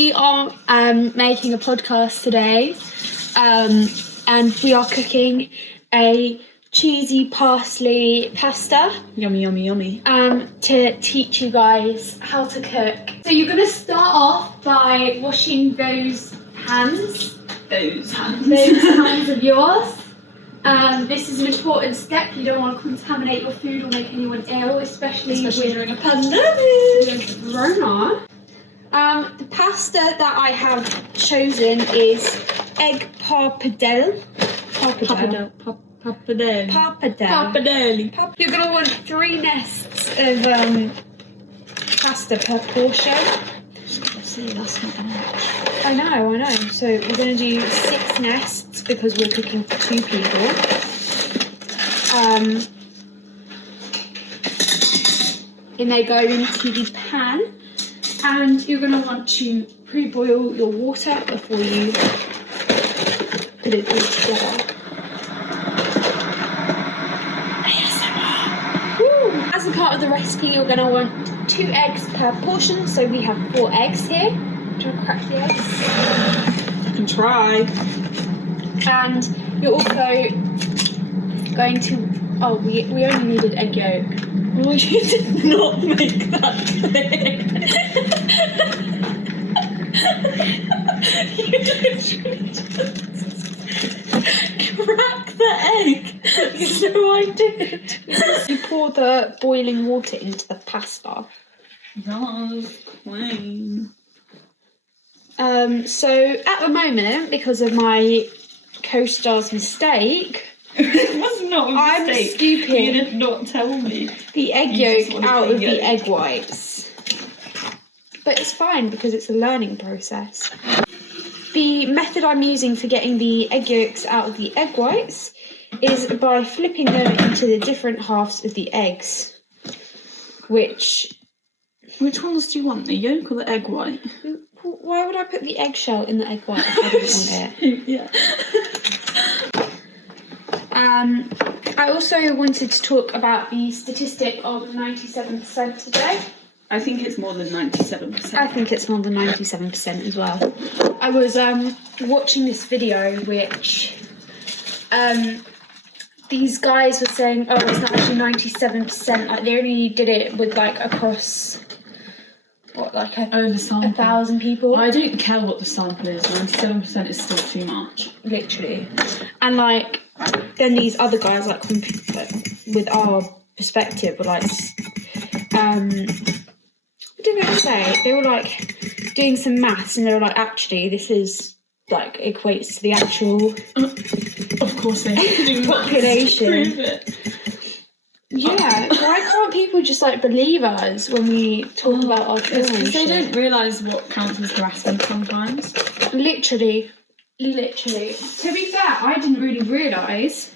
we are making a podcast today, and we are cooking a cheesy parsley pasta. Yummy, yummy, yummy. To teach you guys how to cook. So you're going to start off by washing those hands. Those hands. Those hands of yours. This is an important step. You don't want to contaminate your food or make anyone ill, especially during a pandemic. Corona. The pasta that I have chosen is egg pappardelle. Pappardelle. You're going to want 3 nests of pasta per portion. See, that's not much. I know. So we're going to do 6 nests because we're cooking for 2 people. And they go into the pan. And you're going to want to pre-boil your water before you put it all together. As a part of the recipe, you're going to want 2 eggs per portion. So we have 4 eggs here. Do you want to crack the eggs? I can try. And you're also going to... Oh, we only needed egg yolk. Well, you did not make that clear. You literally just crack the egg. So I did. You pour the boiling water into the pasta. That's queen. So at the moment, because of my co-star's mistake, It was not a I'm mistake. scooping You did not tell me. the egg You just yolk wanted out the of the yolk. egg whites. But it's fine because it's a learning process. The method I'm using for getting the egg yolks out of the egg whites is by flipping them into the different halves of the eggs. Which ones do you want, the yolk or the egg white? Why would I put the eggshell in the egg white if I didn't want it? Yeah. I also wanted to talk about the statistic of 97% today. I think it's more than 97%. I think it's more than 97% as well. I was watching this video which these guys were saying, oh, it's not actually 97%. Like they only did it with like across the sample. 1,000 people. I don't care what the sample is. 97% is still too much. Literally. And like then these other guys like with our perspective were like I don't know what to say. They were like doing some maths and they were like, actually this is like equates to the actual Of course they do population. Prove it. Yeah, why can't people just like believe us when we talk about our children? Because they don't realise what counts as harassment sometimes. Literally. To be fair, I didn't really realise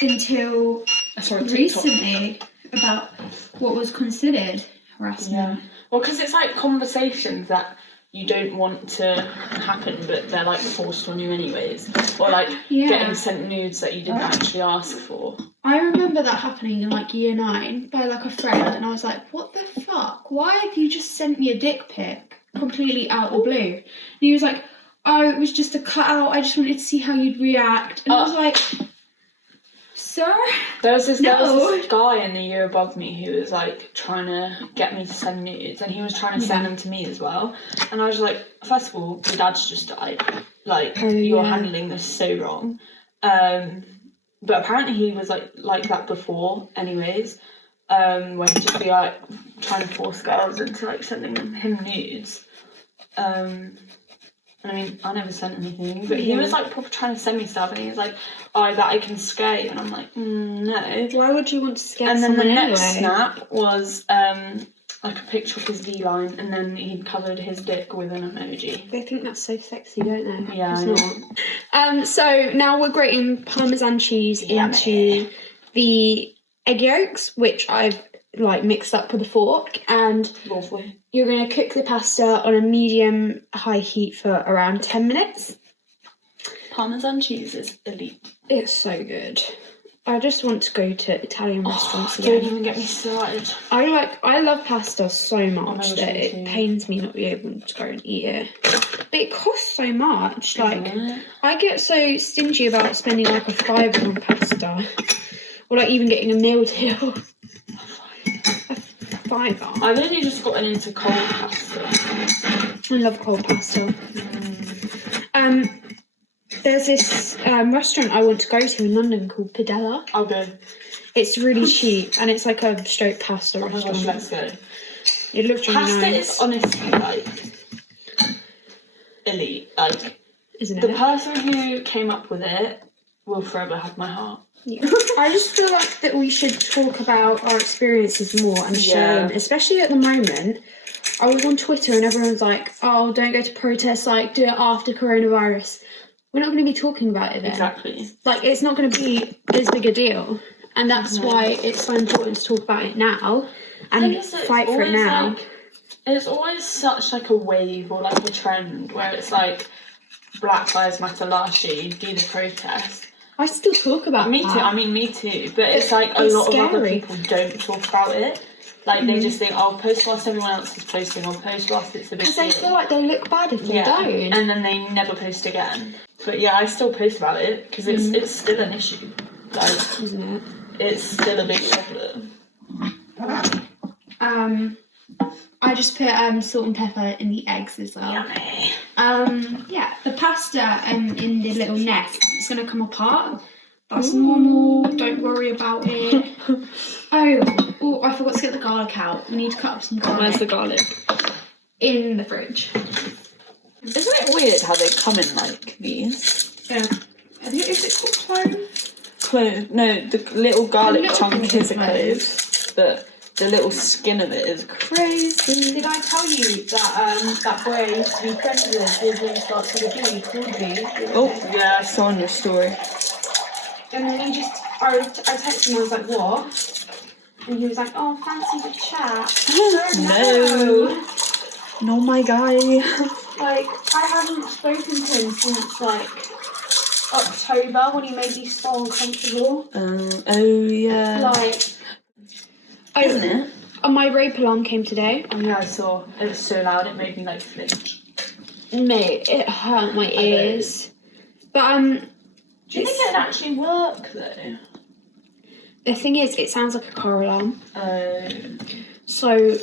until recently about what was considered harassment. Yeah. Well, because it's like conversations that you don't want to happen, but they're like forced on you anyways. Or like getting sent nudes that you didn't actually ask for. I remember that happening in like year 9 by like a friend, and I was like, what the fuck? Why have you just sent me a dick pic completely out of the blue? And he was like, oh, it was just a cutout. I just wanted to see how you'd react. And I was like, sir? There was this guy in the year above me who was like trying to get me to send nudes, and he was trying to send them to me as well. And I was like, first of all, your dad's just died. Like, you're handling this so wrong. But apparently he was like that before anyways, where he'd just be like trying to force girls into like sending him nudes. I mean, I never sent anything, but he was like proper trying to send me stuff, and he was like, oh, I bet I can skate, and I'm like, no. Why would you want to skate And then someone the next anyway? snap was like a picture of his D-line, and then he'd covered his dick with an emoji. They think that's so sexy, don't they? Yeah, it's not. So now we're grating Parmesan cheese into the egg yolks, which I've like mixed up with a fork, and Lovely. You're going to cook the pasta on a medium-high heat for around 10 minutes. Parmesan cheese is elite. It's so good. I just want to go to Italian restaurants Don't again. even get me started. I love pasta so much gosh, that me it too. pains me not to be able to go and eat it. But it costs so much. Like, I get so stingy about spending like a £5 on pasta, or like even getting a meal deal. £5. I've only just gotten into cold pasta. I love cold pasta. There's this restaurant I want to go to in London called Padella. I'll go. It's really cheap, and it's like a straight pasta Oh my restaurant. gosh, let's go. It looks really Pasta nice. is honestly like elite. Like, Isn't the it? person who came up with it will forever have my heart. Yeah. I just feel like that we should talk about our experiences more and share them, especially at the moment. I was on Twitter and everyone's like, oh, don't go to protests, like, do it after coronavirus. We're not going to be talking about it then. Exactly. Like, it's not going to be as big a deal. And that's why it's so important to talk about it now and fight for it now. Like, it's always such like a wave or like a trend where it's like Black Lives Matter last year, you do the protest. I still talk about Me that. too, I mean me too. But it's like a lot of other people don't talk about it. Like they just think, oh, post whilst everyone else is posting, or post whilst it's a big deal. Because they feel like they look bad if they don't. And then they never post again. But yeah, I still post about it because it's still an issue. Like, Isn't it? It's still a big problem. I just put salt and pepper in the eggs as well. Yummy. Yeah, the pasta in the little nest, it's going to come apart. That's normal. Don't worry about it. Oh, I forgot to get the garlic out. We need to cut up some garlic. Where's the garlic? In the fridge. Isn't it weird how they come in like these? I think is it called Clove? No, the little garlic little chunk things is a are clove, but the little skin of it is crazy. Did I tell you that that boy I used to be friends with, his name starts with a B, called B? Oh, yeah, I saw on your story. And then I texted him, I was like, what? And he was like, oh, fancy the chat. No. No, my guy. Like, I haven't spoken to him since, like, October when he made me so uncomfortable. Oh, yeah. Like, Isn't it? Oh, my rape alarm came today. Oh, yeah, I saw. It was so loud, it made me, like, flinch. Mate, it hurt my ears. But, do you think it'd actually work, though? the thing is, it sounds like a car alarm. So,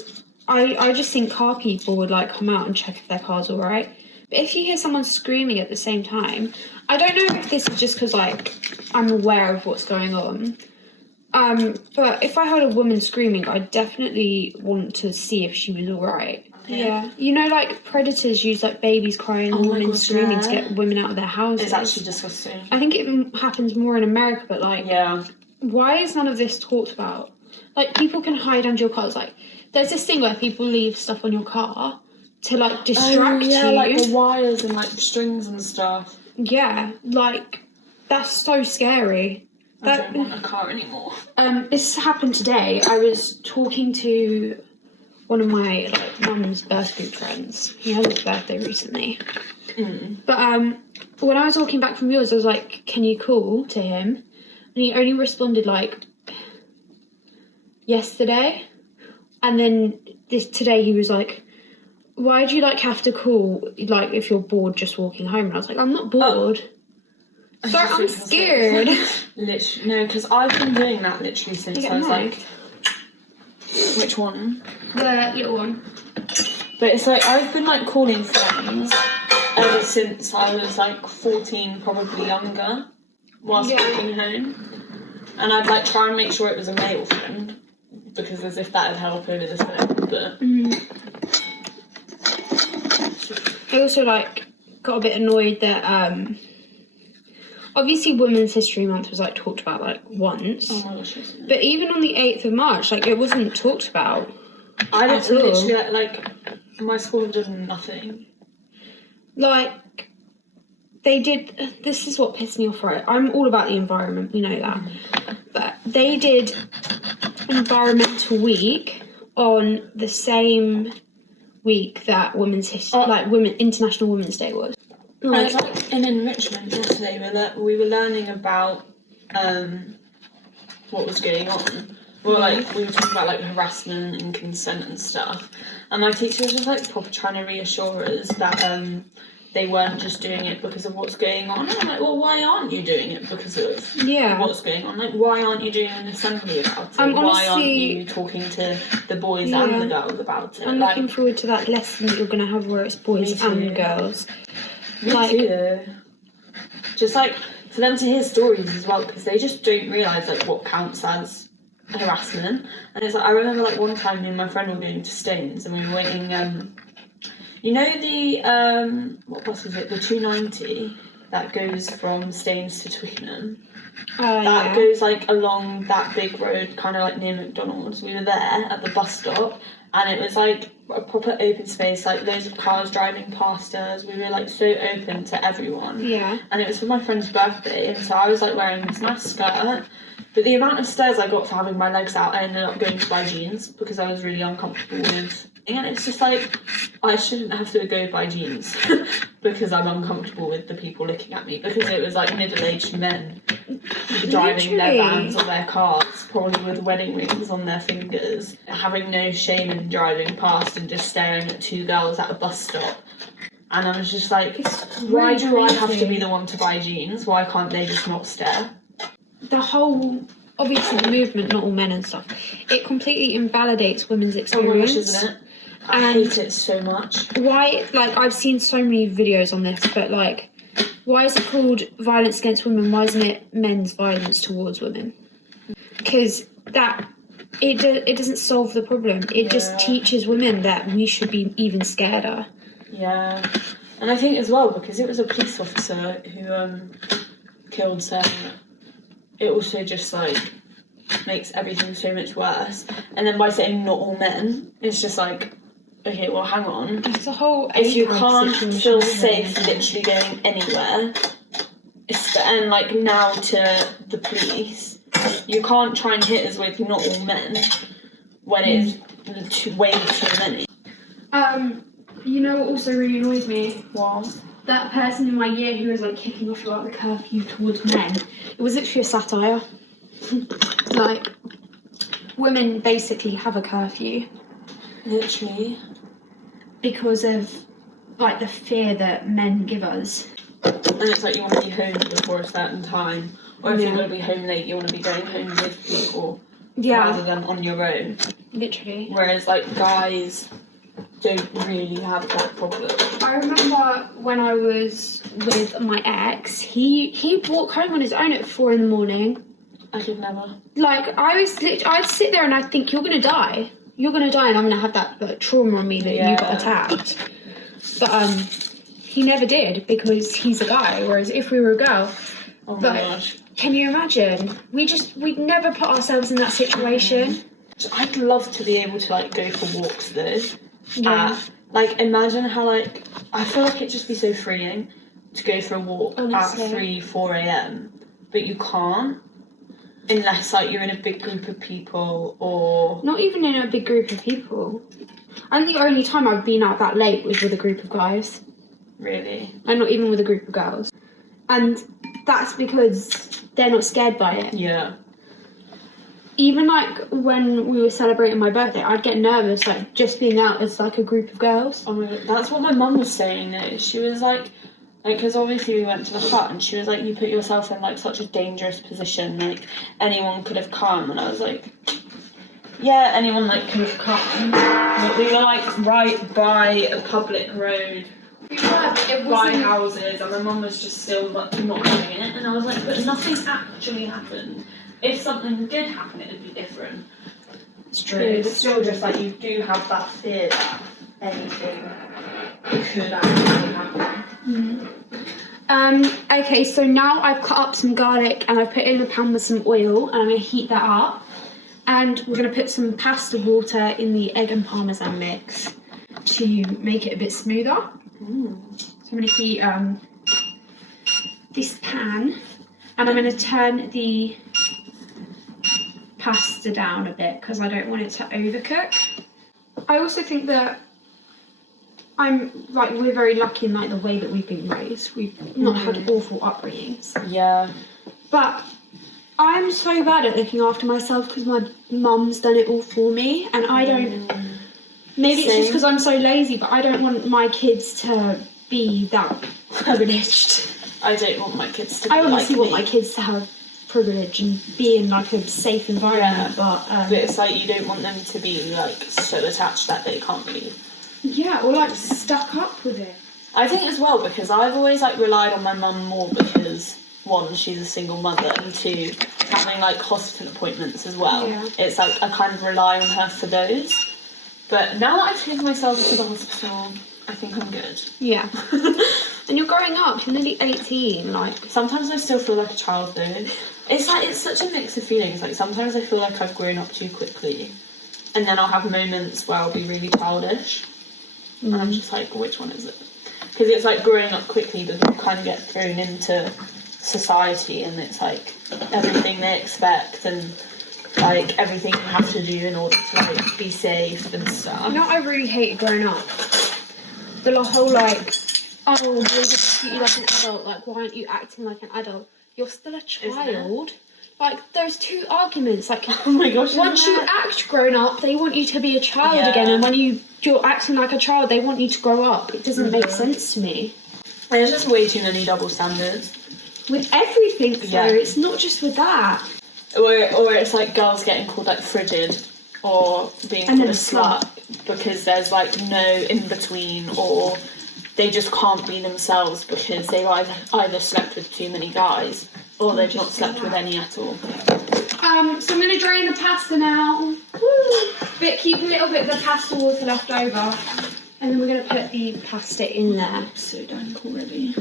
I just think car people would, like, come out and check if their car's alright. But if you hear someone screaming at the same time, I don't know if this is just because, like, I'm aware of what's going on. But if I heard a woman screaming, I'd definitely want to see if she was alright. Yeah. You know, like, predators use, like, babies crying and women screaming to get women out of their houses. It's actually disgusting. I think it happens more in America, but, like, why is none of this talked about? Like, people can hide under your cars. Like, there's this thing where people leave stuff on your car to, like, distract you. Like the wires and, like, strings and stuff. Yeah, like, that's so scary. I don't want a car anymore. This happened today. I was talking to one of my, like, mum's birthday friends. He had his birthday recently. But when I was walking back from yours, I was like, can you call to him? And he only responded, like, yesterday. And then today he was like, why do you, like, have to call, like, if you're bored just walking home? And I was like, I'm not bored. So I'm scared. Literally, no, because I've been doing that literally since I was like... Which one? The little one. But it's like, I've been, like, calling friends ever since I was, like, 14, probably younger, whilst walking home. And I'd, like, try and make sure it was a male friend, because as if that would help over the phone, but... I also, like, got a bit annoyed that, obviously Women's History Month was, like, talked about, like, once. Oh my gosh, isn't it? But even on the 8th of March, like, it wasn't talked about. I don't literally, like, my school did nothing. Like, they did, this is what pissed me off, right? I'm all about the environment, we know that. But they did an environmental week on the same week that International Women's Day was. Like, in enrichment yesterday, we were learning about what was going on. Well, like, we were talking about, like, harassment and consent and stuff. And my teacher was just, like, proper trying to reassure us that they weren't just doing it because of what's going on. And I'm like, well, why aren't you doing it because of what's going on? Like, why aren't you doing an assembly about it? Why aren't you talking to the boys and the girls about it? I'm looking forward to that lesson that you're going to have where it's boys and girls. Me too. Just, like, for them to hear stories as well, because they just don't realise, like, what counts as harassment. And it's like, I remember, like, one time me and my friend were going to Staines and we were waiting, you know the, what bus was it, the 290 that goes from Staines to Twickenham? That goes, like, along that big road, kind of, like, near McDonald's. We were there at the bus stop, and it was, like, a proper open space, like, loads of cars driving past us. We were, like, so open to everyone. Yeah. And it was for my friend's birthday, and so I was, like, wearing this nice skirt. But the amount of stares I got for having my legs out, I ended up going to buy jeans because I was really uncomfortable with. And it's just like, I shouldn't have to go buy jeans because I'm uncomfortable with the people looking at me, because it was like middle-aged men driving their vans or their cars, probably with wedding rings on their fingers, having no shame in driving past and just staring at two girls at a bus stop. And I was just like, why do I have to be the one to buy jeans? Why can't they just not stare? The whole, obviously the movement, not all men and stuff, it completely invalidates women's experience. Oh my gosh, isn't it? I hate it so much. Why, like, I've seen so many videos on this, but, like, why is it called violence against women? Why isn't it men's violence towards women? Because it doesn't solve the problem. It just teaches women that we should be even scareder. Yeah. And I think as well, because it was a police officer who killed Sarah, it also just, like, makes everything so much worse. And then by saying not all men, it's just like, okay, well, hang on. It's a whole... If you can't feel safe literally going anywhere, and, like, now to the police, you can't try and hit us with not all men when it is way too many. You know what also really annoys me? What? That person in my year who was, like, kicking off about the curfew towards men. It was literally a satire. Like, women basically have a curfew. Literally. Because of, like, the fear that men give us. And it's like you want to be home before a certain time. Or if you're going to be home late, you want to be going home with people. Rather than on your own. Literally. Whereas, like, guys don't really have that problem. I remember when I was with my ex, he'd walk home on his own at 4 a.m. I could never. Like, I'd sit there and I'd think, you're gonna die. You're gonna die, and I'm gonna have that, like, trauma on me that you got attacked. But he never did, because he's a guy. Whereas if we were a girl, oh my gosh, can you imagine? We'd never put ourselves in that situation. I'd love to be able to, like, go for walks though. Yeah. Like, imagine how, like, I feel like it'd just be so freeing to go for a walk Honestly. at 3-4 a.m. But you can't. Unless, like, you're in a big group of people, or... Not even in a big group of people. I think the only time I've been out that late was with a group of guys. Really? And not even with a group of girls. And that's because they're not scared by it. Yeah. Even, like, when we were celebrating my birthday, I'd get nervous, like, just being out as, like, a group of girls. Oh my God, that's what my mum was saying, though. She was like, because obviously we went to the hut, and she was like, you put yourself in, like, such a dangerous position, like, anyone could have come. And I was like, yeah, anyone, like, could have come. But we were, like, right by a public road, by houses, and my mum was just still, like, not doing it. And I was like, but nothing's actually happened. If something did happen, it would be different. It's true. It's still just, like, you do have that fear that anything could actually happen. Okay, so now I've cut up some garlic and I've put it in a pan with some oil, and I'm going to heat that up. And we're going to put some pasta water in the egg and parmesan mix to make it a bit smoother. So I'm going to heat this pan, and I'm going to turn the pasta down a bit because I don't want it to overcook. I also think that we're very lucky in, like, the way that we've been raised. We've not had awful upbringings. Yeah. But I'm so bad at looking after myself because my mum's done it all for me, and I don't. Maybe it's just because I'm so lazy, but I don't want my kids to be that privileged. I don't want my kids to be I obviously like want my kids to have privilege and be in like a safe environment, but it's like you don't want them to be like so attached that they can't leave. Yeah, or like stuck up with it. I think as well because I've always like relied on my mum more because one, she's a single mother, and two, having like hospital appointments as well. Yeah. It's like I kind of rely on her for those. But now that I've taken myself to the hospital, I think I'm good. Yeah. And you're growing up, you're nearly 18, like... Sometimes I still feel like a child though. It's like, it's such a mix of feelings. Like, sometimes I feel like I've grown up too quickly. And then I'll have moments where I'll be really childish. And I'm just like, which one is it? Because it's like growing up quickly, but you kind of get thrown into society and it's like everything they expect and like everything you have to do in order to like be safe and stuff. You know what I really hated growing up? The whole like, oh, we'll just treat you like an adult, like why aren't you acting like an adult? You're still a child. Like those two arguments, like oh my gosh, once you act grown up, they want you to be a child again, and when you're acting like a child, they want you to grow up. It doesn't make sense to me. There's just way too many double standards. With everything though, it's not just with that. Or it's like girls getting called like frigid or being called a slut because there's like no in between, or they just can't be themselves because they've either slept with too many guys or they've not slept with any at all. So I'm going to drain the pasta now. But keep a little bit of the pasta water left over. And then we're going to put the pasta in there. I'm so done already.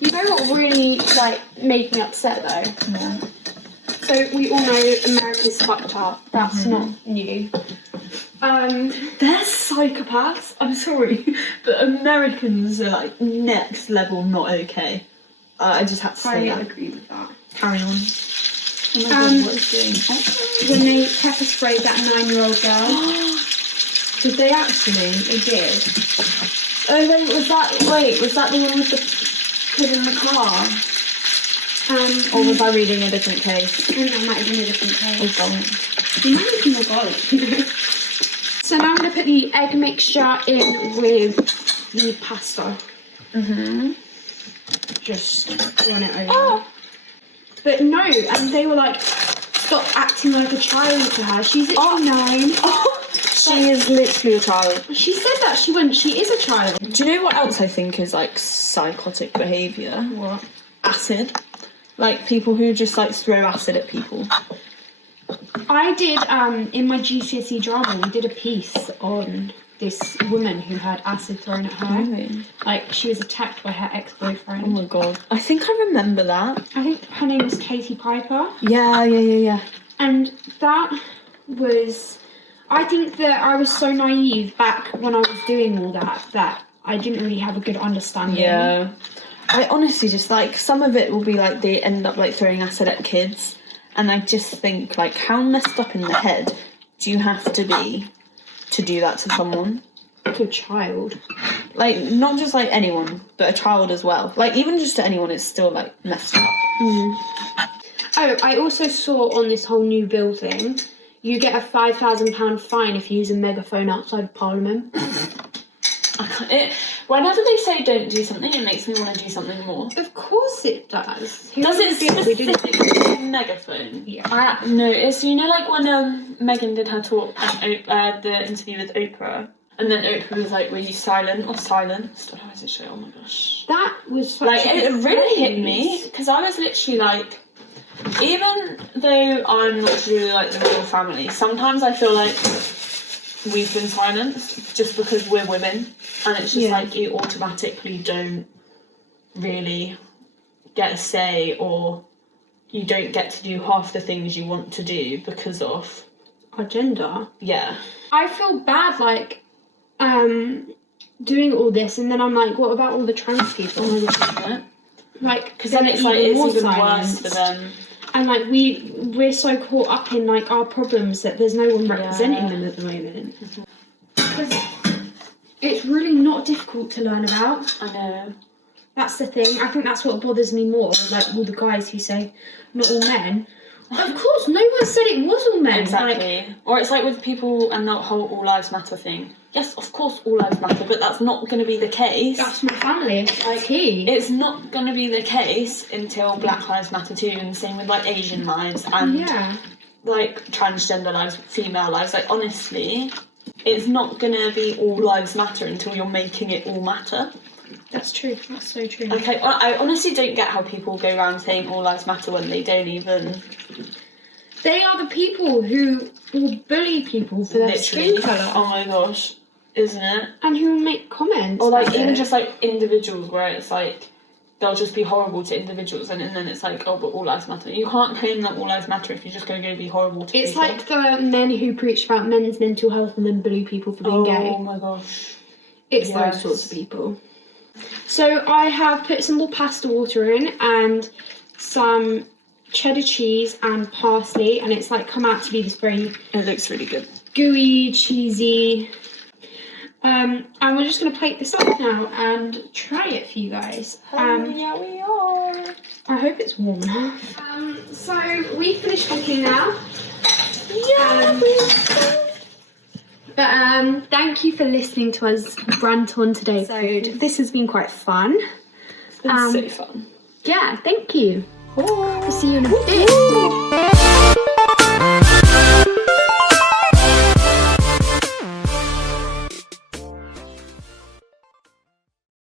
You know what really like made me upset though? Yeah. So we all know America's fucked up. That's not new. They're psychopaths. I'm sorry, but Americans are like next level not okay. I just had to say that. I agree with that. Carry on. Oh my God, what is doing? Oh. When they pepper sprayed that 9-year-old girl. Did they actually? They did. Oh was that the one with the kid in the car? Or was I reading a different case? I think that might have been a different case. Oh god. You might have been a garlic. So now I'm going to put the egg mixture in with the pasta. Just run it over. Oh. But no, and they were like, stop acting like a child to her. She's literally 9. Oh. She is literally a child. She said that she is a child. Do you know what else I think is like psychotic behaviour? What? Acid. Like people who just like throw acid at people. I did, in my GCSE drama, we did a piece on this woman who had acid thrown at her. Really? Like, she was attacked by her ex-boyfriend. Oh my god. I think I remember that. I think her name was Katie Piper. Yeah. And that was... I think that I was so naive back when I was doing all that I didn't really have a good understanding. Yeah. I honestly just, like, some of it will be, like, they end up, like, throwing acid at kids. And I just think, like, how messed up in the head do you have to be to do that to someone? To a child. Like, not just, like, anyone, but a child as well. Like, even just to anyone, it's still, like, messed up. Oh, I also saw on this whole new bill thing, you get a £5,000 fine if you use a megaphone outside of Parliament. Whenever they say don't do something, it makes me want to do something more. Of course it does. Does it specifically megaphone? Yeah. No, it's, you know, like when Megan did her talk, the interview with Oprah, and then Oprah was like, were you silent or silenced? How does it show? Oh my gosh. That was such like, a it good really phrase. hit me, because I was literally like, even though I'm not really like the royal family, sometimes I feel like we've been silenced just because we're women, and it's just like you automatically don't really get a say, or you don't get to do half the things you want to do because of our gender. Yeah. I feel bad, like, doing all this, and then I'm like, what about all the trans people? Like, because then it's like it's even worse for them. And like we're so caught up in like our problems that there's no one representing them at the moment. Because it's really not difficult to learn about. I know. That's the thing. I think that's what bothers me more. Like all the guys who say, not all men. Of course, no one said it was all men. Exactly. Or it's like with people and the whole all lives matter thing. Yes, of course all lives matter, but that's not going to be the case. That's my family. Like, tea. It's not going to be the case until Black lives matter too, and the same with like Asian lives and like transgender lives, female lives. Like honestly, it's not going to be all lives matter until you're making it all matter. That's true. That's so true. Okay, I honestly don't get how people go around saying all lives matter when they don't even. They are the people who will bully people for their skin colour. Oh my gosh, isn't it? And who will make comments. Or like even just like individuals where it's like they'll just be horrible to individuals and then it's like, oh, but all lives matter. You can't claim that all lives matter if you're just going to go be horrible to people. It's like the men who preach about men's mental health and then bully people for being gay. Oh my gosh. It's those sorts of people. So I have put some more pasta water in and some cheddar cheese and parsley, and it's like come out to be this very... It looks really good. Gooey, cheesy. And we're just going to plate this up now and try it for you guys. Yeah, we are. I hope it's warm enough. So we finished cooking now. Yeah, But thank you for listening to us rant on today's food. This has been quite fun. It's been so fun. Yeah, thank you. Oh. We'll see you in a bit.